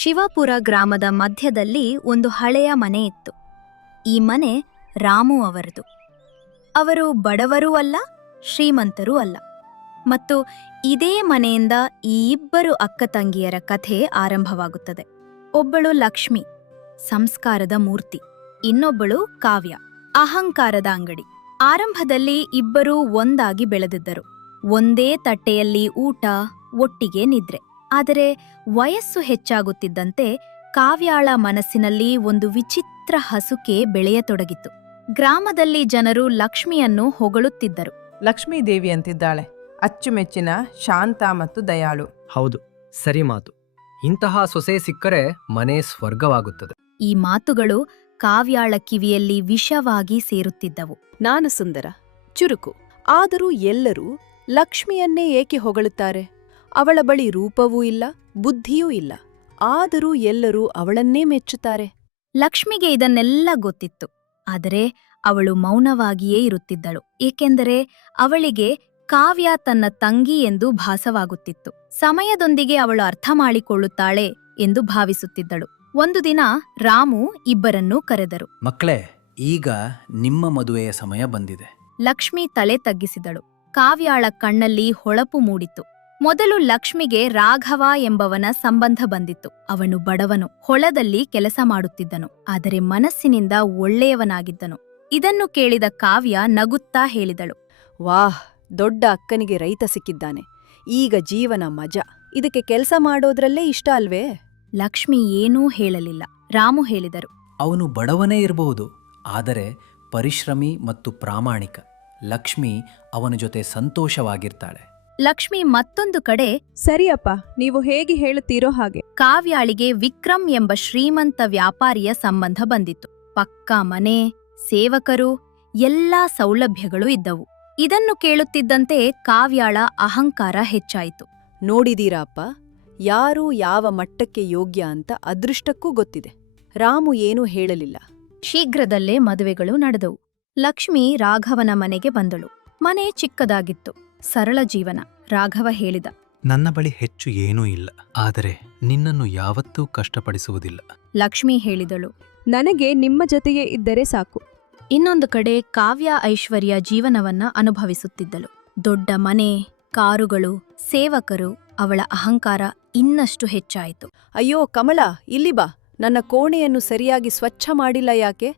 ಶಿವಪುರ ಗ್ರಾಮದ ಮಧ್ಯದಲ್ಲಿ ಒಂದು ಹಳೆಯ ಮನೆ ಇತ್ತು. ಈ ಮನೆ ರಾಮು ಅವರದು. ಅವರು ಬಡವರೂ ಅಲ್ಲ, ಶ್ರೀಮಂತರೂ ಅಲ್ಲ. ಮತ್ತು ಇದೇ ಮನೆಯಿಂದ ಈ ಇಬ್ಬರು ಅಕ್ಕ ತಂಗಿಯರ ಕಥೆ ಆರಂಭವಾಗುತ್ತದೆ. ಒಬ್ಬಳು ಲಕ್ಷ್ಮಿ, ಸಂಸ್ಕಾರದ ಮೂರ್ತಿ. ಇನ್ನೊಬ್ಬಳು ಕಾವ್ಯ, ಅಹಂಕಾರದ ಅಂಗಡಿ. ಆರಂಭದಲ್ಲಿ ಇಬ್ಬರೂ ಒಂದಾಗಿ ಬೆಳೆದಿದ್ದರು. ಒಂದೇ ತಟ್ಟೆಯಲ್ಲಿ ಊಟ, ಒಟ್ಟಿಗೆ ನಿದ್ರೆ. ಆದರೆ ವಯಸ್ಸು ಹೆಚ್ಚಾಗುತ್ತಿದ್ದಂತೆ ಕಾವ್ಯಾಳ ಮನಸ್ಸಿನಲ್ಲಿ ಒಂದು ವಿಚಿತ್ರ ಹಸುಕೆ ಬೆಳೆಯತೊಡಗಿತು. ಗ್ರಾಮದಲ್ಲಿ ಜನರು ಲಕ್ಷ್ಮಿಯನ್ನು ಹೊಗಳುತ್ತಿದ್ದರು. ಲಕ್ಷ್ಮೀ ದೇವಿ ಅಂತಿದ್ದಾಳೆ, ಅಚ್ಚುಮೆಚ್ಚಿನ, ಶಾಂತ ಮತ್ತು ದಯಾಳು. ಹೌದು, ಸರಿ ಮಾತು. ಇಂತಹ ಸೊಸೆ ಸಿಕ್ಕರೆ ಮನೆ ಸ್ವರ್ಗವಾಗುತ್ತದೆ. ಈ ಮಾತುಗಳು ಕಾವ್ಯಾಳ ಕಿವಿಯಲ್ಲಿ ವಿಷವಾಗಿ ಸೇರುತ್ತಿದ್ದವು. ನಾನು ಸುಂದರ, ಚುರುಕು. ಆದರೂ ಎಲ್ಲರೂ ಲಕ್ಷ್ಮಿಯನ್ನೇ ಏಕೆ ಹೊಗಳುತ್ತಾರೆ? ಅವಳ ಬಳಿ ರೂಪವೂ ಇಲ್ಲ, ಬುದ್ಧಿಯೂ ಇಲ್ಲ. ಆದರೂ ಎಲ್ಲರೂ ಅವಳನ್ನೇ ಮೆಚ್ಚುತ್ತಾರೆ. ಲಕ್ಷ್ಮಿಗೆ ಇದನ್ನೆಲ್ಲ ಗೊತ್ತಿತ್ತು. ಆದರೆ ಅವಳು ಮೌನವಾಗಿಯೇ ಇರುತ್ತಿದ್ದಳು. ಏಕೆಂದರೆ ಅವಳಿಗೆ ಕಾವ್ಯ ತನ್ನ ತಂಗಿ ಎಂದು ಭಾಸವಾಗುತ್ತಿತ್ತು. ಸಮಯದೊಂದಿಗೆ ಅವಳು ಅರ್ಥ ಮಾಡಿಕೊಳ್ಳುತ್ತಾಳೆ ಎಂದು ಭಾವಿಸುತ್ತಿದ್ದಳು. ಒಂದು ದಿನ ರಾಮು ಇಬ್ಬರನ್ನೂ ಕರೆದರು. ಮಕ್ಕಳೇ, ಈಗ ನಿಮ್ಮ ಮದುವೆಯ ಸಮಯ ಬಂದಿದೆ. ಲಕ್ಷ್ಮಿ ತಲೆ ತಗ್ಗಿಸಿದಳು. ಕಾವ್ಯಾಳ ಕಣ್ಣಲ್ಲಿ ಹೊಳಪು ಮೂಡಿತು. ಮೊದಲು ಲಕ್ಷ್ಮಿಗೆ ರಾಘವ ಎಂಬವನ ಸಂಬಂಧ ಬಂದಿತ್ತು. ಅವನು ಬಡವನು, ಹೊಲದಲ್ಲಿ ಕೆಲಸ ಮಾಡುತ್ತಿದ್ದನು. ಆದರೆ ಮನಸ್ಸಿನಿಂದ ಒಳ್ಳೆಯವನಾಗಿದ್ದನು. ಇದನ್ನು ಕೇಳಿದ ಕಾವ್ಯ ನಗುತ್ತಾ ಹೇಳಿದಳು, ವಾಹ್, ದೊಡ್ಡ ಅಕ್ಕನಿಗೆ ರೈತ ಸಿಕ್ಕಿದ್ದಾನೆ. ಈಗ ಜೀವನ ಮಜಾ. ಇದಕ್ಕೆ ಕೆಲಸ ಮಾಡೋದ್ರಲ್ಲೇ ಇಷ್ಟ ಅಲ್ವೇ? ಲಕ್ಷ್ಮಿ ಏನೂ ಹೇಳಲಿಲ್ಲ. ರಾಮು ಹೇಳಿದರು, ಅವನು ಬಡವನೇ ಇರಬಹುದು, ಆದರೆ ಪರಿಶ್ರಮಿ ಮತ್ತು ಪ್ರಾಮಾಣಿಕ. ಲಕ್ಷ್ಮಿ ಅವನ ಜೊತೆ ಸಂತೋಷವಾಗಿರ್ತಾಳೆ. ಲಕ್ಷ್ಮಿ ಮತ್ತೊಂದು ಕಡೆ, ಸರಿಯಪ್ಪ, ನೀವು ಹೇಗೆ ಹೇಳುತ್ತೀರೋ ಹಾಗೆ. ಕಾವ್ಯಾಳಿಗೆ ವಿಕ್ರಮ್ ಎಂಬ ಶ್ರೀಮಂತ ವ್ಯಾಪಾರಿಯ ಸಂಬಂಧ ಬಂದಿತ್ತು. ಪಕ್ಕಾ ಮನೆ, ಸೇವಕರು, ಎಲ್ಲಾ ಸೌಲಭ್ಯಗಳು ಇದ್ದವು. ಇದನ್ನು ಕೇಳುತ್ತಿದ್ದಂತೆ ಕಾವ್ಯಾಳ ಅಹಂಕಾರ ಹೆಚ್ಚಾಯಿತು. ನೋಡಿದೀರಾ ಅಪ್ಪ, ಯಾರು ಯಾವ ಮಟ್ಟಕ್ಕೆ ಯೋಗ್ಯ ಅಂತ ಅದೃಷ್ಟಕ್ಕೂ ಗೊತ್ತಿದೆ. ರಾಮು ಏನೂ ಹೇಳಲಿಲ್ಲ. ಶೀಘ್ರದಲ್ಲೇ ಮದುವೆಗಳು ನಡೆದವು. ಲಕ್ಷ್ಮಿ ರಾಘವನ ಮನೆಗೆ ಬಂದಳು. ಮನೆ ಚಿಕ್ಕದಾಗಿತ್ತು, ಸರಳ ಜೀವನ. ರಾಘವ ಹೇಳಿದ, ನನ್ನ ಬಳಿ ಹೆಚ್ಚು ಏನೂ ಇಲ್ಲ, ಆದರೆ ನಿನ್ನನ್ನು ಯಾವತ್ತೂ ಕಷ್ಟಪಡಿಸುವುದಿಲ್ಲ. ಲಕ್ಷ್ಮಿ ಹೇಳಿದಳು, ನನಗೆ ನಿಮ್ಮ ಜೊತೆಗೆ ಇದ್ದರೆ ಸಾಕು. ಇನ್ನೊಂದು ಕಡೆ ಕಾವ್ಯ ಐಶ್ವರ್ಯ ಜೀವನವನ್ನ ಅನುಭವಿಸುತ್ತಿದ್ದಳು. ದೊಡ್ಡ ಮನೆ, ಕಾರುಗಳು, ಸೇವಕರು. ಅವಳ ಅಹಂಕಾರ ಇನ್ನಷ್ಟು ಹೆಚ್ಚಾಯಿತು. ಅಯ್ಯೋ ಕಮಲ, ಇಲ್ಲಿ ಬಾ. ನನ್ನ ಕೋಣೆಯನ್ನು ಸರಿಯಾಗಿ ಸ್ವಚ್ಛ ಮಾಡಿಲ್ಲ ಯಾಕೆ?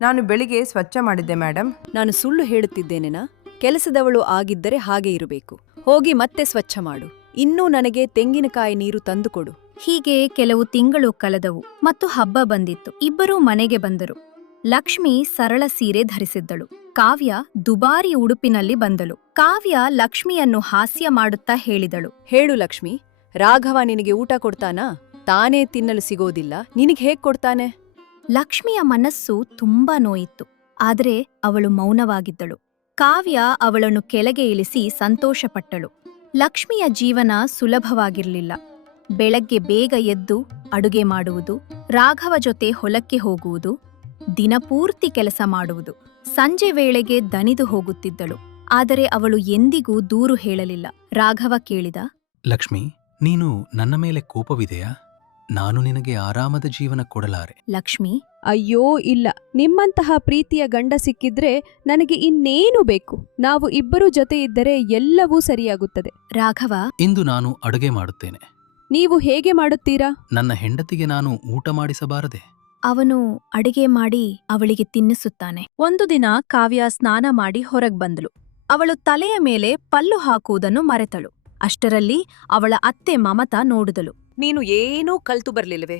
ನಾನು ಬೆಳಿಗ್ಗೆ ಸ್ವಚ್ಛ ಮಾಡಿದ್ದೆ ಮೇಡಮ್. ನಾನು ಸುಳ್ಳು ಹೇಳುತ್ತಿದ್ದೇನೆನಾ? ಕೆಲಸದವಳು ಆಗಿದ್ದರೆ ಹಾಗೆ ಇರಬೇಕು. ಹೋಗಿ ಮತ್ತೆ ಸ್ವಚ್ಛ ಮಾಡು. ಇನ್ನೂ ನನಗೆ ತೆಂಗಿನಕಾಯಿ ನೀರು ತಂದುಕೊಡು. ಹೀಗೆ ಕೆಲವು ತಿಂಗಳು ಕಳೆದವು ಮತ್ತು ಹಬ್ಬ ಬಂದಿತ್ತು. ಇಬ್ಬರೂ ಮನೆಗೆ ಬಂದರು. ಲಕ್ಷ್ಮಿ ಸರಳ ಸೀರೆ ಧರಿಸಿದ್ದಳು. ಕಾವ್ಯ ದುಬಾರಿ ಉಡುಪಿನಲ್ಲಿ ಬಂದಳು. ಕಾವ್ಯ ಲಕ್ಷ್ಮಿಯನ್ನು ಹಾಸ್ಯ ಮಾಡುತ್ತಾ ಹೇಳಿದಳು, ಹೇಳು ಲಕ್ಷ್ಮಿ, ರಾಘವ ನಿನಗೆ ಊಟ ಕೊಡ್ತಾನಾ? ತಾನೇ ತಿನ್ನಲು ಸಿಗೋದಿಲ್ಲ, ನಿನಗೆ ಹೇಗ್ ಕೊಡ್ತಾನೆ? ಲಕ್ಷ್ಮಿಯ ಮನಸ್ಸು ತುಂಬಾ ನೋಯಿತ್ತು. ಆದರೆ ಅವಳು ಮೌನವಾಗಿದ್ದಳು. ಕಾವ್ಯ ಅವಳನ್ನು ಕೆಳಗೆ ಇಳಿಸಿ ಸಂತೋಷಪಟ್ಟಳು. ಲಕ್ಷ್ಮಿಯ ಜೀವನ ಸುಲಭವಾಗಿರಲಿಲ್ಲ. ಬೆಳಗ್ಗೆ ಬೇಗ ಎದ್ದು ಅಡುಗೆ ಮಾಡುವುದು, ರಾಘವ ಜೊತೆ ಹೊಲಕ್ಕೆ ಹೋಗುವುದು, ದಿನಪೂರ್ತಿ ಕೆಲಸ ಮಾಡುವುದು. ಸಂಜೆ ವೇಳೆಗೆ ದಣಿದು ಹೋಗುತ್ತಿದ್ದಳು. ಆದರೆ ಅವಳು ಎಂದಿಗೂ ದೂರು ಹೇಳಲಿಲ್ಲ. ರಾಘವ ಕೇಳಿದ, ಲಕ್ಷ್ಮಿ, ನೀನು ನನ್ನ ಮೇಲೆ ಕೋಪವಿದೆಯಾ? ನಾನು ನಿನಗೆ ಆರಾಮದ ಜೀವನ ಕೊಡಲಾರೆ. ಲಕ್ಷ್ಮಿ, ಅಯ್ಯೋ ಇಲ್ಲ, ನಿಮ್ಮಂತಹ ಪ್ರೀತಿಯ ಗಂಡ ಸಿಕ್ಕಿದ್ರೆ ನನಗೆ ಇನ್ನೇನು ಬೇಕು? ನಾವು ಇಬ್ಬರೂ ಜೊತೆ ಇದ್ದರೆ ಎಲ್ಲವೂ ಸರಿಯಾಗುತ್ತದೆ. ರಾಘವ, ಇಂದು ನಾನು ಅಡುಗೆ ಮಾಡುತ್ತೇನೆ. ನೀವು ಹೇಗೆ ಮಾಡುತ್ತೀರಾ? ನನ್ನ ಹೆಂಡತಿಗೆ ನಾನು ಊಟ ಮಾಡಿಸಬಾರದೆ? ಅವನು ಅಡಿಗೆ ಮಾಡಿ ಅವಳಿಗೆ ತಿನ್ನಿಸುತ್ತಾನೆ. ಒಂದು ದಿನ ಕಾವ್ಯ ಸ್ನಾನ ಮಾಡಿ ಹೊರಗ್ ಬಂದಳು. ಅವಳು ತಲೆಯ ಮೇಲೆ ಪಲ್ಲು ಹಾಕುವುದನ್ನು ಮರೆತಳು. ಅಷ್ಟರಲ್ಲಿ ಅವಳ ಅತ್ತೆ ಮಮತಾ ನೋಡಿದಳು. ನೀನು ಏನೂ ಕಲ್ತು ಬರ್ಲಿಲ್ವೇ?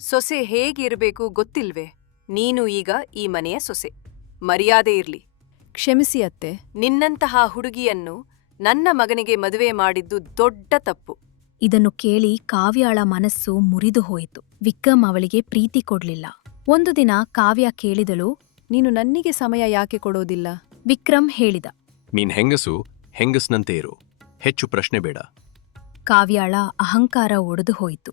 ಸೊಸೆ ಹೇಗಿರಬೇಕು ಗೊತ್ತಿಲ್ವೇ? ನೀನು ಈಗ ಈ ಮನೆಯ ಸೊಸೆ. ಮರ್ಯಾದೆ ಇರ್ಲಿ. ಕ್ಷಮಿಸಿ ಅತ್ತೆ, ನಿನ್ನಂತಹ ಹುಡುಗಿಯನ್ನು ನನ್ನ ಮಗನಿಗೆ ಮದುವೆ ಮಾಡಿದ್ದು ದೊಡ್ಡ ತಪ್ಪು. ಇದನ್ನು ಕೇಳಿ ಕಾವ್ಯಾಳ ಮನಸ್ಸು ಮುರಿದು ಹೋಯಿತು. ವಿಕ್ರಮ್ ಅವಳಿಗೆ ಪ್ರೀತಿ ಕೊಡ್ಲಿಲ್ಲ. ಒಂದು ದಿನ ಕಾವ್ಯ ಕೇಳಿದಳು, ನೀನು ನನ್ನಿಗೆ ಸಮಯ ಯಾಕೆ ಕೊಡೋದಿಲ್ಲ? ವಿಕ್ರಮ್ ಹೇಳಿದ, ನೀನ್ ಹೆಂಗಸು, ಹೆಂಗಸ್ನಂತೆ ಇರು, ಹೆಚ್ಚು ಪ್ರಶ್ನೆ ಬೇಡ. ಕಾವ್ಯಾಳ ಅಹಂಕಾರ ಒಡೆದು ಹೋಯಿತು.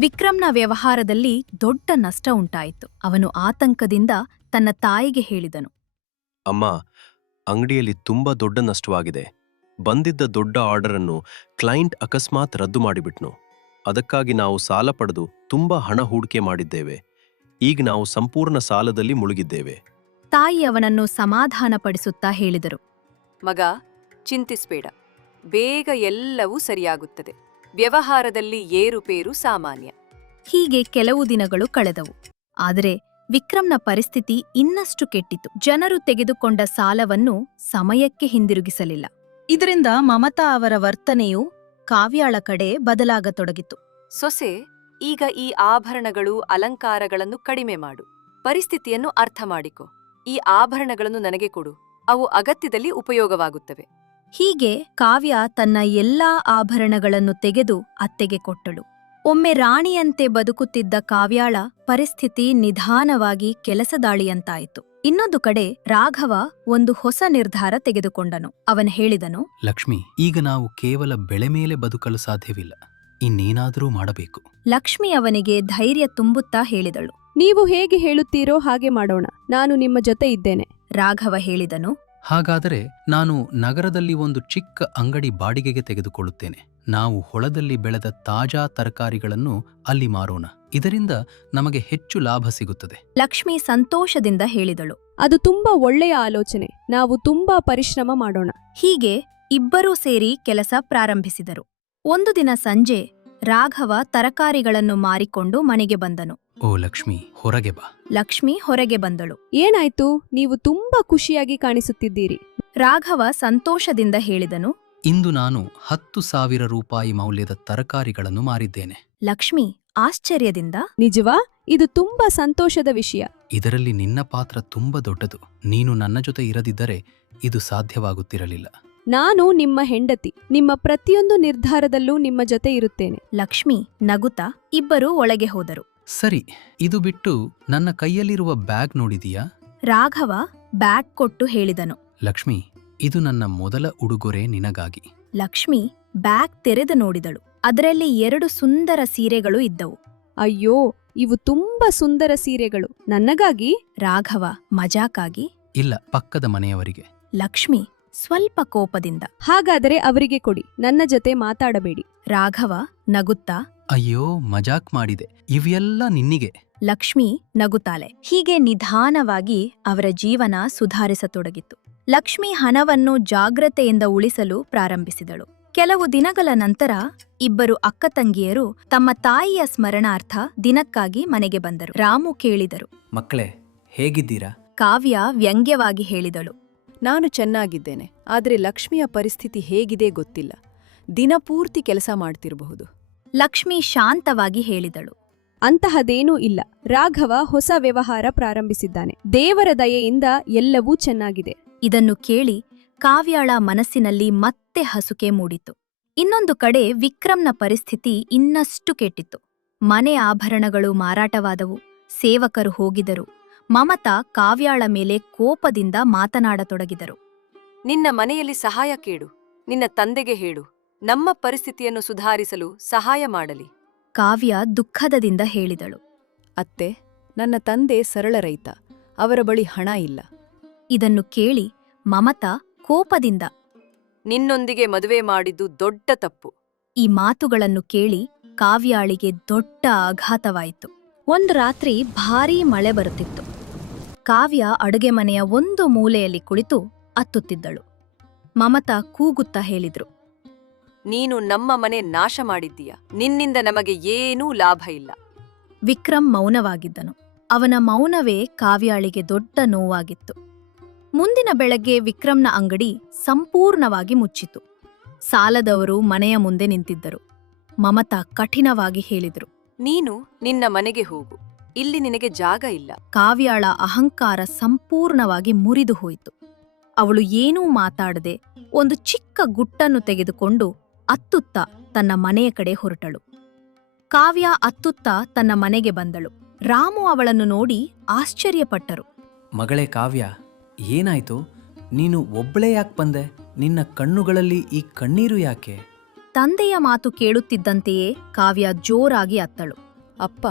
ವಿಕ್ರಮ್ನ ವ್ಯವಹಾರದಲ್ಲಿ ದೊಡ್ಡ ನಷ್ಟ ಉಂಟಾಯಿತು. ಅವನು ಆತಂಕದಿಂದ ತನ್ನ ತಾಯಿಗೆ ಹೇಳಿದನು, ಅಮ್ಮ, ಅಂಗಡಿಯಲ್ಲಿ ತುಂಬಾ ದೊಡ್ಡ ನಷ್ಟವಾಗಿದೆ. ಬಂದಿದ್ದ ದೊಡ್ಡ ಆರ್ಡರ್ ಅನ್ನು ಕ್ಲೈಂಟ್ ಅಕಸ್ಮಾತ್ ರದ್ದು ಮಾಡಿಬಿಟ್ನು. ಅದಕ್ಕಾಗಿ ನಾವು ಸಾಲ ಪಡೆದು ತುಂಬಾ ಹಣ ಹೂಡಿಕೆ ಮಾಡಿದ್ದೇವೆ. ಈಗ ನಾವು ಸಂಪೂರ್ಣ ಸಾಲದಲ್ಲಿ ಮುಳುಗಿದ್ದೇವೆ. ತಾಯಿ ಅವನನ್ನು ಸಮಾಧಾನಪಡಿಸುತ್ತಾ ಹೇಳಿದರು. ಮಗ, ಚಿಂತಿಸ್ಬೇಡ. ಬೇಗ ಎಲ್ಲವೂ ಸರಿಯಾಗುತ್ತದೆ. ವ್ಯವಹಾರದಲ್ಲಿ ಏರುಪೇರು ಸಾಮಾನ್ಯ. ಹೀಗೆ ಕೆಲವು ದಿನಗಳು ಕಳೆದವು. ಆದರೆ ವಿಕ್ರಮ್ನ ಪರಿಸ್ಥಿತಿ ಇನ್ನಷ್ಟು ಕೆಟ್ಟಿತು. ಜನರು ತೆಗೆದುಕೊಂಡ ಸಾಲವನ್ನು ಸಮಯಕ್ಕೆ ಹಿಂದಿರುಗಿಸಲಿಲ್ಲ. ಇದರಿಂದ ಮಮತಾ ಅವರ ವರ್ತನೆಯು ಕಾವ್ಯಾಳ ಕಡೆ ಬದಲಾಗತೊಡಗಿತು. ಸೊಸೆ, ಈಗ ಈ ಆಭರಣಗಳು, ಅಲಂಕಾರಗಳನ್ನು ಕಡಿಮೆ ಮಾಡು. ಪರಿಸ್ಥಿತಿಯನ್ನು ಅರ್ಥ ಮಾಡಿಕೊ. ಈ ಆಭರಣಗಳನ್ನು ನನಗೆ ಕೊಡು. ಅವು ಅಗತ್ಯದಲ್ಲಿ ಉಪಯೋಗವಾಗುತ್ತವೆ. ಹೀಗೆ ಕಾವ್ಯ ತನ್ನ ಎಲ್ಲಾ ಆಭರಣಗಳನ್ನು ತೆಗೆದು ಅತ್ತೆಗೆ ಕೊಟ್ಟಳು. ಒಮ್ಮೆ ರಾಣಿಯಂತೆ ಬದುಕುತ್ತಿದ್ದ ಕಾವ್ಯಾಳ ಪರಿಸ್ಥಿತಿ ನಿಧಾನವಾಗಿ ಕೆಲಸದಾಳಿಯಂತಾಯಿತು. ಇನ್ನೊಂದು ಕಡೆ ರಾಘವ ಒಂದು ಹೊಸ ನಿರ್ಧಾರ ತೆಗೆದುಕೊಂಡನು. ಅವನು ಹೇಳಿದನು, ಲಕ್ಷ್ಮಿ, ಈಗ ನಾವು ಕೇವಲ ಬೆಳೆ ಮೇಲೆ ಬದುಕಲು ಸಾಧ್ಯವಿಲ್ಲ. ಇನ್ನೇನಾದರೂ ಮಾಡಬೇಕು. ಲಕ್ಷ್ಮಿ ಅವನಿಗೆ ಧೈರ್ಯ ತುಂಬುತ್ತಾ ಹೇಳಿದಳು. ನೀವು ಹೇಗೆ ಹೇಳುತ್ತೀರೋ ಹಾಗೆ ಮಾಡೋಣ. ನಾನು ನಿಮ್ಮ ಜೊತೆ ಇದ್ದೇನೆ. ರಾಘವ ಹೇಳಿದನು. ಹಾಗಾದರೆ ನಾನು ನಗರದಲ್ಲಿ ಒಂದು ಚಿಕ್ಕ ಅಂಗಡಿ ಬಾಡಿಗೆಗೆ ತೆಗೆದುಕೊಳ್ಳುತ್ತೇನೆ. ನಾವು ಹೊಲದಲ್ಲಿ ಬೆಳೆದ ತಾಜಾ ತರಕಾರಿಗಳನ್ನು ಅಲ್ಲಿ ಮಾರೋಣ. ಇದರಿಂದ ನಮಗೆ ಹೆಚ್ಚು ಲಾಭ ಸಿಗುತ್ತದೆ. ಲಕ್ಷ್ಮಿ ಸಂತೋಷದಿಂದ ಹೇಳಿದಳು. ಅದು ತುಂಬಾ ಒಳ್ಳೆಯ ಆಲೋಚನೆ. ನಾವು ತುಂಬಾ ಪರಿಶ್ರಮ ಮಾಡೋಣ. ಹೀಗೆ ಇಬ್ಬರೂ ಸೇರಿ ಕೆಲಸ ಪ್ರಾರಂಭಿಸಿದರು. ಒಂದು ದಿನ ಸಂಜೆ ರಾಘವ ತರಕಾರಿಗಳನ್ನು ಮಾರಿಕೊಂಡು ಮನೆಗೆ ಬಂದನು. ಓ ಲಕ್ಷ್ಮಿ, ಹೊರಗೆ ಬಾ. ಲಕ್ಷ್ಮಿ ಹೊರಗೆ ಬಂದಳು. ಏನಾಯ್ತು? ನೀವು ತುಂಬಾ ಖುಷಿಯಾಗಿ ಕಾಣಿಸುತ್ತಿದ್ದೀರಿ. ರಾಘವ ಸಂತೋಷದಿಂದ ಹೇಳಿದನು. ಇಂದು ನಾನು 10,000 ರೂಪಾಯಿ ಮೌಲ್ಯದ ತರಕಾರಿಗಳನ್ನು ಮಾರಿದ್ದೇನೆ. ಲಕ್ಷ್ಮಿ ಆಶ್ಚರ್ಯದಿಂದ, ನಿಜವಾ? ಇದು ತುಂಬಾ ಸಂತೋಷದ ವಿಷಯ. ಇದರಲ್ಲಿ ನಿನ್ನ ಪಾತ್ರ ತುಂಬ ದೊಡ್ಡದು. ನೀನು ನನ್ನ ಜೊತೆ ಇರದಿದ್ದರೆ ಇದು ಸಾಧ್ಯವಾಗುತ್ತಿರಲಿಲ್ಲ. ನಾನು ನಿಮ್ಮ ಹೆಂಡತಿ. ನಿಮ್ಮ ಪ್ರತಿಯೊಂದು ನಿರ್ಧಾರದಲ್ಲೂ ನಿಮ್ಮ ಜೊತೆ ಇರುತ್ತೇನೆ. ಲಕ್ಷ್ಮಿ ನಗುತ್ತಾ ಇಬ್ಬರೂ ಒಳಗೆ ಹೋದರು. ಸರಿ, ಇದು ಬಿಟ್ಟು ನನ್ನ ಕೈಯಲ್ಲಿರುವ ಬ್ಯಾಗ್ ನೋಡಿದೀಯಾ? ರಾಘವ ಬ್ಯಾಗ್ ಕೊಟ್ಟು ಹೇಳಿದನು. ಲಕ್ಷ್ಮಿ, ಇದು ನನ್ನ ಮೊದಲ ಉಡುಗೊರೆ ನಿನಗಾಗಿ. ಲಕ್ಷ್ಮಿ ಬ್ಯಾಗ್ ತೆರೆದು ನೋಡಿದಳು. ಅದರಲ್ಲಿ 2 ಸುಂದರ ಸೀರೆಗಳು ಇದ್ದವು. ಅಯ್ಯೋ, ಇವು ತುಂಬಾ ಸುಂದರ ಸೀರೆಗಳು. ನನ್ನಗಾಗಿ? ರಾಘವ ಮಜಾಕಾಗಿ. ಇಲ್ಲ, ಪಕ್ಕದ ಮನೆಯವರಿಗೆ. ಲಕ್ಷ್ಮಿ ಸ್ವಲ್ಪ ಕೋಪದಿಂದ. ಹಾಗಾದರೆ ಅವರಿಗೆ ಕೊಡಿ. ನನ್ನ ಜೊತೆ ಮಾತಾಡಬೇಡಿ. ರಾಘವ ನಗುತ್ತಾ, ಅಯ್ಯೋ, ಮಜಾಕ್ ಮಾಡಿದೆ. ಇವೆಲ್ಲ ನಿನ್ನಿಗೆ. ಲಕ್ಷ್ಮಿ ನಗುತ್ತಾಳೆ. ಹೀಗೆ ನಿಧಾನವಾಗಿ ಅವರ ಜೀವನ ಸುಧಾರಿಸತೊಡಗಿತು. ಲಕ್ಷ್ಮಿ ಹಣವನ್ನು ಜಾಗ್ರತೆಯಿಂದ ಉಳಿಸಲು ಪ್ರಾರಂಭಿಸಿದಳು. ಕೆಲವು ದಿನಗಳ ನಂತರ ಇಬ್ಬರು ಅಕ್ಕತಂಗಿಯರು ತಮ್ಮ ತಾಯಿಯ ಸ್ಮರಣಾರ್ಥ ದಿನಕ್ಕಾಗಿ ಮನೆಗೆ ಬಂದರು. ರಾಮು ಕೇಳಿದರು. ಮಕ್ಕಳೇ, ಹೇಗಿದ್ದೀರಾ? ಕಾವ್ಯ ವ್ಯಂಗ್ಯವಾಗಿ ಹೇಳಿದಳು. ನಾನು ಚೆನ್ನಾಗಿದ್ದೇನೆ. ಆದರೆ ಲಕ್ಷ್ಮಿಯ ಪರಿಸ್ಥಿತಿ ಹೇಗಿದೆ ಗೊತ್ತಿಲ್ಲ. ದಿನಪೂರ್ತಿ ಕೆಲಸ ಮಾಡ್ತಿರಬಹುದು. ಲಕ್ಷ್ಮಿ ಶಾಂತವಾಗಿ ಹೇಳಿದಳು. ಅಂತಹದೇನೂ ಇಲ್ಲ. ರಾಘವ ಹೊಸ ವ್ಯವಹಾರ ಪ್ರಾರಂಭಿಸಿದ್ದಾನೆ. ದೇವರ ದಯೆಯಿಂದ ಎಲ್ಲವೂ ಚೆನ್ನಾಗಿದೆ. ಇದನ್ನು ಕೇಳಿ ಕಾವ್ಯಾಳ ಮನಸ್ಸಿನಲ್ಲಿ ಮತ್ತೆ ಹಸುಕೆ ಮೂಡಿತು. ಇನ್ನೊಂದು ಕಡೆ ವಿಕ್ರಮ್ನ ಪರಿಸ್ಥಿತಿ ಇನ್ನಷ್ಟು ಕೆಟ್ಟಿತು. ಮನೆ ಆಭರಣಗಳು ಮಾರಾಟವಾದವು. ಸೇವಕರು ಹೋಗಿದರು. ಮಮತಾ ಕಾವ್ಯಾಳ ಮೇಲೆ ಕೋಪದಿಂದ ಮಾತನಾಡತೊಡಗಿದರು. ನಿನ್ನ ಮನೆಯಲ್ಲಿ ಸಹಾಯ ಕೇಳು. ನಿನ್ನ ತಂದೆಗೆ ಹೇಳು, ನಮ್ಮ ಪರಿಸ್ಥಿತಿಯನ್ನು ಸುಧಾರಿಸಲು ಸಹಾಯ ಮಾಡಲಿ. ಕಾವ್ಯ ದುಃಖದಿಂದ ಹೇಳಿದಳು. ಅತ್ತೆ, ನನ್ನ ತಂದೆ ಸರಳ ರೈತ. ಅವರ ಬಳಿ ಹಣ ಇಲ್ಲ. ಇದನ್ನು ಕೇಳಿ ಮಮತಾ ಕೋಪದಿಂದ, ನಿನ್ನೊಂದಿಗೆ ಮದುವೆ ಮಾಡಿದ್ದು ದೊಡ್ಡ ತಪ್ಪು. ಈ ಮಾತುಗಳನ್ನು ಕೇಳಿ ಕಾವ್ಯಾಳಿಗೆ ದೊಡ್ಡ ಆಘಾತವಾಯಿತು. ಒಂದು ರಾತ್ರಿ ಭಾರೀ ಮಳೆ ಬರುತ್ತಿತ್ತು. ಕಾವ್ಯ ಅಡುಗೆ ಮನೆಯ ಒಂದು ಮೂಲೆಯಲ್ಲಿ ಕುಳಿತು ಅತ್ತುತ್ತಿದ್ದಳು. ಮಮತಾ ಕೂಗುತ್ತಾ ಹೇಳಿದ್ರು. ನೀನು ನಮ್ಮ ಮನೆ ನಾಶ ಮಾಡಿದ್ದೀಯ. ನಿನ್ನಿಂದ ನಮಗೆ ಏನೂ ಲಾಭ ಇಲ್ಲ. ವಿಕ್ರಮ್ ಮೌನವಾಗಿದ್ದನು. ಅವನ ಮೌನವೇ ಕಾವ್ಯಾಳಿಗೆ ದೊಡ್ಡ ನೋವಾಗಿತ್ತು. ಮುಂದಿನ ಬೆಳಗ್ಗೆ ವಿಕ್ರಮ್ನ ಅಂಗಡಿ ಸಂಪೂರ್ಣವಾಗಿ ಮುಚ್ಚಿತು. ಸಾಲದವರು ಮನೆಯ ಮುಂದೆ ನಿಂತಿದ್ದರು. ಮಮತಾ ಕಠಿಣವಾಗಿ ಹೇಳಿದ್ರು. ನೀನು ನಿನ್ನ ಮನೆಗೆ ಹೋಗು. ಇಲ್ಲಿ ನಿನಗೆ ಜಾಗ ಇಲ್ಲ. ಕಾವ್ಯಾಳ ಅಹಂಕಾರ ಸಂಪೂರ್ಣವಾಗಿ ಮುರಿದು ಹೋಯಿತು. ಅವಳು ಏನೂ ಮಾತಾಡದೆ ಒಂದು ಚಿಕ್ಕ ಗುಟ್ಟನ್ನು ತೆಗೆದುಕೊಂಡು ಅತ್ತುತ್ತಾ ತನ್ನ ಮನೆಯ ಕಡೆ ಹೊರಟಳು. ಕಾವ್ಯ ಅತ್ತುತ್ತಾ ತನ್ನ ಮನೆಗೆ ಬಂದಳು. ರಾಮು ಅವಳನ್ನು ನೋಡಿ ಆಶ್ಚರ್ಯಪಟ್ಟರು. ಮಗಳೇ ಕಾವ್ಯ, ಏನಾಯ್ತು? ನೀನು ಒಬ್ಬಳೇ ಯಾಕೆ ಬಂದೆ? ನಿನ್ನ ಕಣ್ಣುಗಳಲ್ಲಿ ಈ ಕಣ್ಣೀರು ಯಾಕೆ? ತಂದೆಯ ಮಾತು ಕೇಳುತ್ತಿದ್ದಂತೆಯೇ ಕಾವ್ಯ ಜೋರಾಗಿ ಅತ್ತಳು. ಅಪ್ಪ,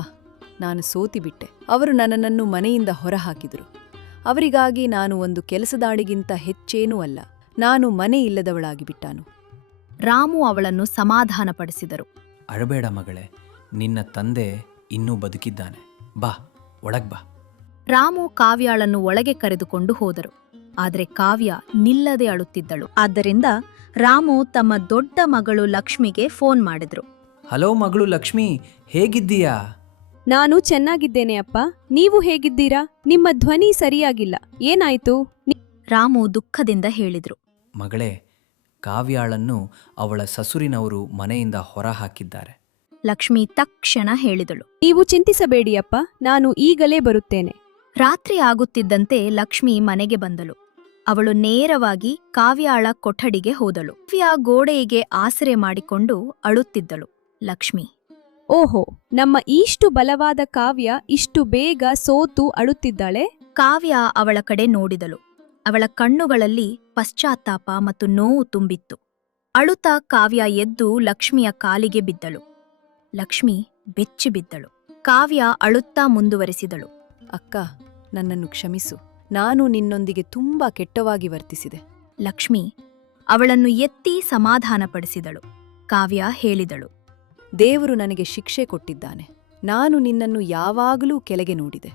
ನಾನು ಸೋತಿಬಿಟ್ಟೆ. ಅವರು ನನ್ನನ್ನು ಮನೆಯಿಂದ ಹೊರಹಾಕಿದರು. ಅವರಿಗಾಗಿ ನಾನು ಒಂದು ಕೆಲಸದಾಳಿಗಿಂತ ಹೆಚ್ಚೇನೂ ಅಲ್ಲ. ನಾನು ಮನೆ ಇಲ್ಲದವಳಾಗಿ ಬಿಟ್ಟಾನು. ರಾಮು ಅವಳನ್ನು ಸಮಾಧಾನಪಡಿಸಿದರು. ಅಳಬೇಡ ಮಗಳೇ, ನಿನ್ನ ತಂದೆ ಇನ್ನೂ ಬದುಕಿದ್ದಾನೆ. ಬಾ, ಒಳಗ್ ಬಾ. ರಾಮು ಕಾವ್ಯಾಳನ್ನು ಒಳಗೆ ಕರೆದುಕೊಂಡು ಹೋದರು. ಆದರೆ ಕಾವ್ಯ ನಿಲ್ಲದೆ ಅಳುತ್ತಿದ್ದಳು. ಆದ್ದರಿಂದ ರಾಮು ತಮ್ಮ ದೊಡ್ಡ ಮಗಳು ಲಕ್ಷ್ಮಿಗೆ ಫೋನ್ ಮಾಡಿದ್ರು. ಹಲೋ ಮಗಳು ಲಕ್ಷ್ಮಿ, ಹೇಗಿದ್ದೀಯಾ? ನಾನು ಚೆನ್ನಾಗಿದ್ದೇನೆ ಅಪ್ಪ. ನೀವು ಹೇಗಿದ್ದೀರಾ? ನಿಮ್ಮ ಧ್ವನಿ ಸರಿಯಾಗಿಲ್ಲ. ಏನಾಯ್ತು? ರಾಮು ದುಃಖದಿಂದ ಹೇಳಿದ್ರು. ಮಗಳೇ, ಕಾವ್ಯಾಳನ್ನು ಅವಳ ಸಸುರಿನವರು ಮನೆಯಿಂದ ಹೊರ ಹಾಕಿದ್ದಾರೆ. ಲಕ್ಷ್ಮಿ ತಕ್ಷಣ ಹೇಳಿದಳು. ನೀವು ಚಿಂತಿಸಬೇಡಿ ಅಪ್ಪ, ನಾನು ಈಗಲೇ ಬರುತ್ತೇನೆ. ರಾತ್ರಿ ಆಗುತ್ತಿದ್ದಂತೆ ಲಕ್ಷ್ಮಿ ಮನೆಗೆ ಬಂದಳು. ಅವಳು ನೇರವಾಗಿ ಕಾವ್ಯಾಳ ಕೊಠಡಿಗೆ ಹೋದಳು. ಕಾವ್ಯ ಗೋಡೆಗೆ ಆಸರೆ ಮಾಡಿಕೊಂಡು ಅಳುತ್ತಿದ್ದಳು. ಲಕ್ಷ್ಮಿ, ಓಹೋ, ನಮ್ಮ ಇಷ್ಟು ಬಲವಾದ ಕಾವ್ಯ ಇಷ್ಟು ಬೇಗ ಸೋತು ಅಳುತ್ತಿದ್ದಾಳೆ. ಕಾವ್ಯ ಅವಳ ಕಡೆ ನೋಡಿದಳು. ಅವಳ ಕಣ್ಣುಗಳಲ್ಲಿ ಪಶ್ಚಾತ್ತಾಪ ಮತ್ತು ನೋವು ತುಂಬಿತ್ತು. ಅಳುತ್ತಾ ಕಾವ್ಯ ಎದ್ದು ಲಕ್ಷ್ಮಿಯ ಕಾಲಿಗೆ ಬಿದ್ದಳು. ಲಕ್ಷ್ಮಿ ಬೆಚ್ಚಿ ಬಿದ್ದಳು. ಕಾವ್ಯ ಅಳುತ್ತಾ ಮುಂದುವರೆಸಿದಳು. ಅಕ್ಕ, ನನ್ನನ್ನು ಕ್ಷಮಿಸು. ನಾನು ನಿನ್ನೊಂದಿಗೆ ತುಂಬಾ ಕೆಟ್ಟವಾಗಿ ವರ್ತಿಸಿದೆ. ಲಕ್ಷ್ಮಿ ಅವಳನ್ನು ಎತ್ತಿ ಸಮಾಧಾನಪಡಿಸಿದಳು. ಕಾವ್ಯ ಹೇಳಿದಳು. ದೇವರು ನನಗೆ ಶಿಕ್ಷೆ ಕೊಟ್ಟಿದ್ದಾನೆ. ನಾನು ನಿನ್ನನ್ನು ಯಾವಾಗಲೂ ಕೆಳಗೆ ನೋಡಿದೆ.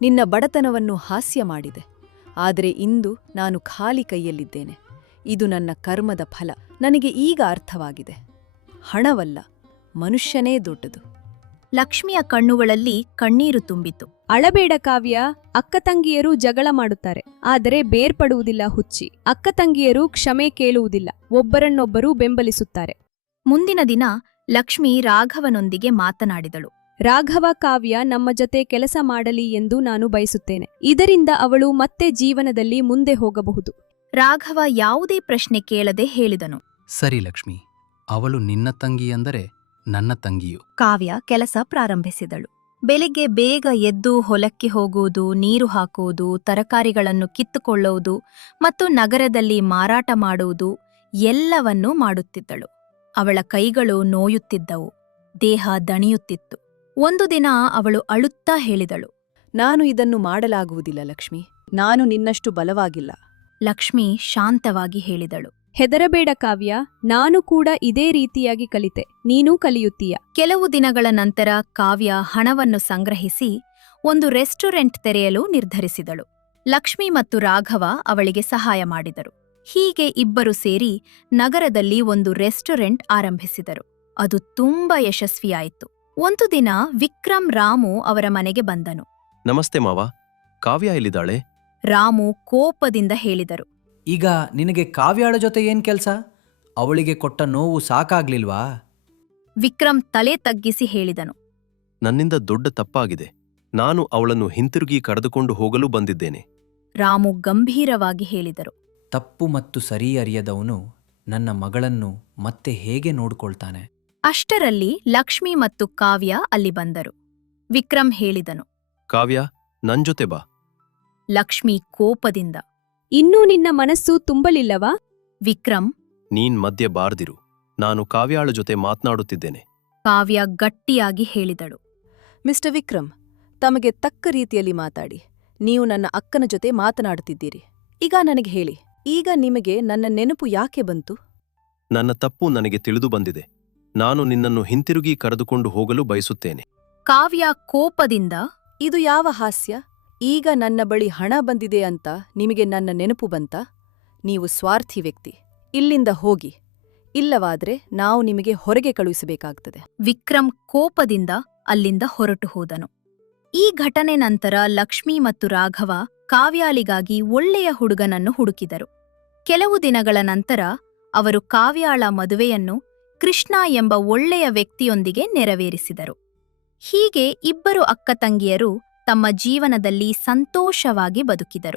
ನಿನ್ನ ಬಡತನವನ್ನು ಹಾಸ್ಯ ಮಾಡಿದೆ. ಆದರೆ ಇಂದು ನಾನು ಖಾಲಿ ಕೈಯಲ್ಲಿದ್ದೇನೆ. ಇದು ನನ್ನ ಕರ್ಮದ ಫಲ. ನನಗೆ ಈಗ ಅರ್ಥವಾಗಿದೆ. ಹಣವಲ್ಲ, ಮನುಷ್ಯನೇ ದೊಡ್ಡದು. ಲಕ್ಷ್ಮಿಯ ಕಣ್ಣುಗಳಲ್ಲಿ ಕಣ್ಣೀರು ತುಂಬಿತು. ಅಳಬೇಡ ಕಾವ್ಯ, ಅಕ್ಕ ತಂಗಿಯರು ಜಗಳ ಮಾಡುತ್ತಾರೆ, ಆದರೆ ಬೇರ್ಪಡುವುದಿಲ್ಲ ಹುಚ್ಚಿ. ಅಕ್ಕ ತಂಗಿಯರು ಕ್ಷಮೆ ಕೇಳುವುದಿಲ್ಲ, ಒಬ್ಬರನ್ನೊಬ್ಬರು ಬೆಂಬಲಿಸುತ್ತಾರೆ. ಮುಂದಿನ ದಿನ ಲಕ್ಷ್ಮಿ ರಾಘವನೊಂದಿಗೆ ಮಾತನಾಡಿದಳು. ರಾಘವ, ಕಾವ್ಯ ನಮ್ಮ ಜೊತೆ ಕೆಲಸ ಮಾಡಲಿ ಎಂದು ನಾನು ಬಯಸುತ್ತೇನೆ. ಇದರಿಂದ ಅವಳು ಮತ್ತೆ ಜೀವನದಲ್ಲಿ ಮುಂದೆ ಹೋಗಬಹುದು. ರಾಘವ ಯಾವುದೇ ಪ್ರಶ್ನೆ ಕೇಳದೆ ಹೇಳಿದನು. ಸರಿ ಲಕ್ಷ್ಮಿ, ಅವಳು ನಿನ್ನ ತಂಗಿ ಅಂದರೆ ನನ್ನ ತಂಗಿಯು. ಕಾವ್ಯ ಕೆಲಸ ಪ್ರಾರಂಭಿಸಿದಳು. ಬೆಳಿಗ್ಗೆ ಬೇಗ ಎದ್ದು ಹೊಲಕ್ಕೆ ಹೋಗುವುದು, ನೀರು ಹಾಕುವುದು, ತರಕಾರಿಗಳನ್ನು ಕಿತ್ತುಕೊಳ್ಳುವುದು ಮತ್ತು ನಗರದಲ್ಲಿ ಮಾರಾಟ ಮಾಡುವುದು ಎಲ್ಲವನ್ನೂ ಮಾಡುತ್ತಿದ್ದಳು. ಅವಳ ಕೈಗಳು ನೋಯುತ್ತಿದ್ದವು, ದೇಹ ದಣಿಯುತ್ತಿತ್ತು. ಒಂದು ದಿನ ಅವಳು ಅಳುತ್ತಾ ಹೇಳಿದಳು. ನಾನು ಇದನ್ನು ಮಾಡಲಾಗುವುದಿಲ್ಲ ಲಕ್ಷ್ಮಿ. ನಾನು ನಿನ್ನಷ್ಟು ಬಲವಾಗಿಲ್ಲ. ಲಕ್ಷ್ಮಿ ಶಾಂತವಾಗಿ ಹೇಳಿದಳು. ಹೆದರಬೇಡ ಕಾವ್ಯ, ನಾನು ಕೂಡ ಇದೇ ರೀತಿಯಾಗಿ ಕಲಿತೆ, ನೀನೂ ಕಲಿಯುತ್ತೀಯ. ಕೆಲವು ದಿನಗಳ ನಂತರ ಕಾವ್ಯ ಹಣವನ್ನು ಸಂಗ್ರಹಿಸಿ ಒಂದು ರೆಸ್ಟೋರೆಂಟ್ ತೆರೆಯಲು ನಿರ್ಧರಿಸಿದಳು. ಲಕ್ಷ್ಮಿ ಮತ್ತು ರಾಘವ ಅವಳಿಗೆ ಸಹಾಯ ಮಾಡಿದರು. ಹೀಗೆ ಇಬ್ಬರು ಸೇರಿ ನಗರದಲ್ಲಿ ಒಂದು ರೆಸ್ಟೋರೆಂಟ್ ಆರಂಭಿಸಿದರು. ಅದು ತುಂಬಾ ಯಶಸ್ವಿಯಾಯಿತು. ಒಂದು ದಿನ ವಿಕ್ರಮ್ ರಾಮು ಅವರ ಮನೆಗೆ ಬಂದನು. ನಮಸ್ತೆ ಮಾವ, ಕಾವ್ಯ ಎಲ್ಲಿದ್ದಾಳೆ? ರಾಮು ಕೋಪದಿಂದ ಹೇಳಿದರು. ಈಗ ನಿನಗೆ ಕಾವ್ಯಾಳ ಜೊತೆ ಏನ್ ಕೆಲ್ಸ? ಅವಳಿಗೆ ಕೊಟ್ಟ ನೋವು ಸಾಕಾಗ್ಲಿಲ್ವಾ? ವಿಕ್ರಮ್ ತಲೆ ತಗ್ಗಿಸಿ ಹೇಳಿದನು. ನನ್ನಿಂದ ದೊಡ್ಡ ತಪ್ಪಾಗಿದೆ. ನಾನು ಅವಳನ್ನು ಹಿಂತಿರುಗಿ ಕರೆದುಕೊಂಡು ಹೋಗಲು ಬಂದಿದ್ದೇನೆ. ರಾಮು ಗಂಭೀರವಾಗಿ ಹೇಳಿದರು. ತಪ್ಪು ಮತ್ತು ಸರಿ ಅರಿಯದವನು ನನ್ನ ಮಗಳನ್ನು ಮತ್ತೆ ಹೇಗೆ ನೋಡ್ಕೊಳ್ತಾನೆ? ಅಷ್ಟರಲ್ಲಿ ಲಕ್ಷ್ಮಿ ಮತ್ತು ಕಾವ್ಯ ಅಲ್ಲಿ ಬಂದರು. ವಿಕ್ರಮ್ ಹೇಳಿದನು. ಕಾವ್ಯ, ನನ್ ಜೊತೆ ಬಾ. ಲಕ್ಷ್ಮಿ ಕೋಪದಿಂದ. ಇನ್ನೂ ನಿನ್ನ ಮನಸ್ಸು ತುಂಬಲಿಲ್ಲವಾ? ವಿಕ್ರಮ್. ನೀನ್ ಮಧ್ಯೆ ಬಾರ್ದಿರು. ನಾನು ಕಾವ್ಯಾಳ ಜೊತೆ ಮಾತ್ನಾಡುತ್ತಿದ್ದೇನೆ. ಕಾವ್ಯ ಗಟ್ಟಿಯಾಗಿ ಹೇಳಿದಳು. ಮಿಸ್ಟರ್ ವಿಕ್ರಮ್, ತಮಗೆ ತಕ್ಕ ರೀತಿಯಲ್ಲಿ ಮಾತಾಡಿ. ನೀವು ನನ್ನ ಅಕ್ಕನ ಜೊತೆ ಮಾತನಾಡುತ್ತಿದ್ದೀರಿ. ಈಗ ನನಗೆ ಹೇಳಿ, ಈಗ ನಿಮಗೆ ನನ್ನ ನೆನಪು ಯಾಕೆ ಬಂತು? ನನ್ನ ತಪ್ಪು ನನಗೆ ತಿಳಿದು ಬಂದಿದೆ. ನಾನು ನಿನ್ನನ್ನು ಹಿಂತಿರುಗಿ ಕರೆದುಕೊಂಡು ಹೋಗಲು ಬಯಸುತ್ತೇನೆ. ಕಾವ್ಯ ಕೋಪದಿಂದ. ಇದು ಯಾವ ಹಾಸ್ಯ? ಈಗ ನನ್ನ ಬಳಿ ಹಣ ಬಂದಿದೆ ಅಂತ ನಿಮಗೆ ನನ್ನ ನೆನಪು ಬಂತಾ? ನೀವು ಸ್ವಾರ್ಥಿ ವ್ಯಕ್ತಿ. ಇಲ್ಲಿಂದ ಹೋಗಿ, ಇಲ್ಲವಾದ್ರೆ ನಾವು ನಿಮಗೆ ಹೊರಗೆ ಕಳುಹಿಸಬೇಕಾಗ್ತದೆ. ವಿಕ್ರಮ್ ಕೋಪದಿಂದ ಅಲ್ಲಿಂದ ಹೊರಟು ಹೋದನು. ಈ ಘಟನೆ ನಂತರ ಲಕ್ಷ್ಮಿ ಮತ್ತು ರಾಘವ ಕಾವ್ಯಾಳಿಗಾಗಿ ಒಳ್ಳೆಯ ಹುಡುಗನನ್ನು ಹುಡುಕಿದರು. ಕೆಲವು ದಿನಗಳ ನಂತರ ಅವರು ಕಾವ್ಯಾಳ ಮದುವೆಯನ್ನು ಕೃಷ್ಣ ಎಂಬ ಒಳ್ಳೆಯ ವ್ಯಕ್ತಿಯೊಂದಿಗೆ ನೆರವೇರಿಸಿದರು. ಹೀಗೆ ಇಬ್ಬರು ಅಕ್ಕತಂಗಿಯರು ತಮ್ಮ ಜೀವನದಲ್ಲಿ ಸಂತೋಷವಾಗಿ ಬದುಕಿದರು.